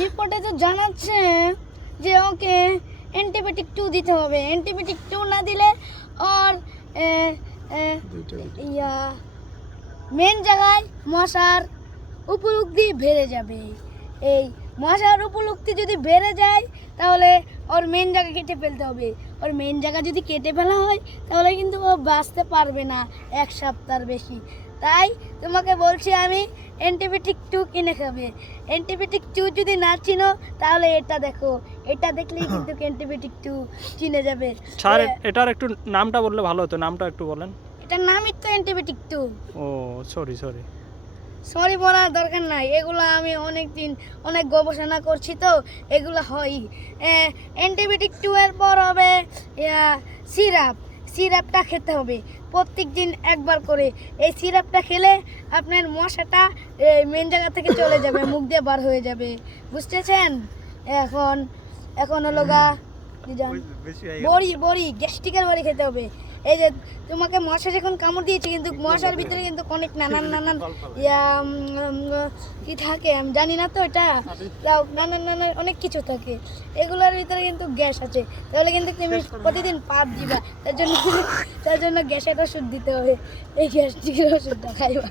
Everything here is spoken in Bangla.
রিপোর্টে তো জানাচ্ছে যে ওকে অ্যান্টিবায়োটিক 2 দিতে হবে। অ্যান্টিবায়োটিক 2 না দিলে ওর ইয়া মেন জায়গায় মশার উপলব্ধি বেড়ে যাবে। এই মশার উপলব্ধি যদি বেড়ে যায় তাহলে ওর মেন জায়গা কেটে ফেলতে হবে। ওর মেন জায়গা যদি কেটে ফেলা হয় তাহলে কিন্তু ও বাঁচতে পারবে না 1 সপ্তাহের বেশি। তাই তোমাকে বলছি আমি অ্যান্টিবায়োটিক 2 কিনে খাবে। অ্যান্টিবায়োটিক 2 যদি না চিনো তাহলে এটা দেখো, এটা দেখলেই কিন্তু অ্যান্টিবায়োটিক 2 চিনে যাবে। স্যার এটার একটু নামটা বললে ভালো হতো, নামটা একটু বলেন। এটার নামই তো অ্যান্টিবায়োটিক 2। ও সরি। সরি বলার দরকার নাই, এগুলো আমি অনেক গবেষণা করছি তো এগুলো হয়। অ্যান্টিবায়োটিক 2 এর পর হবে সিরাপটা খেতে হবে প্রত্যেক দিন একবার করে। এই সিরাপটা খেলে আপনার মশাটা মেন জায়গা থেকে চলে যাবে, মুখ দিয়ে বার হয়ে যাবে, বুঝতেছেন? এখন হলো বড়ি গ্যাস্ট্রিকের বড়ি খেতে হবে। এই যে তোমাকে মশা যখন কামড় দিয়েছে কিন্তু মশার ভিতরে কিন্তু অনেক নানান কি থাকে আমি জানি না তো, এটা নানান অনেক কিছু থাকে। এগুলোর ভিতরে কিন্তু গ্যাস আছে, তাহলে কিন্তু তুমি প্রতিদিন পাত দিবা। তার জন্য গ্যাসের ওষুধ দিতে হবে, এই গ্যাস্ট্রিকের ওষুধটা খাইবা।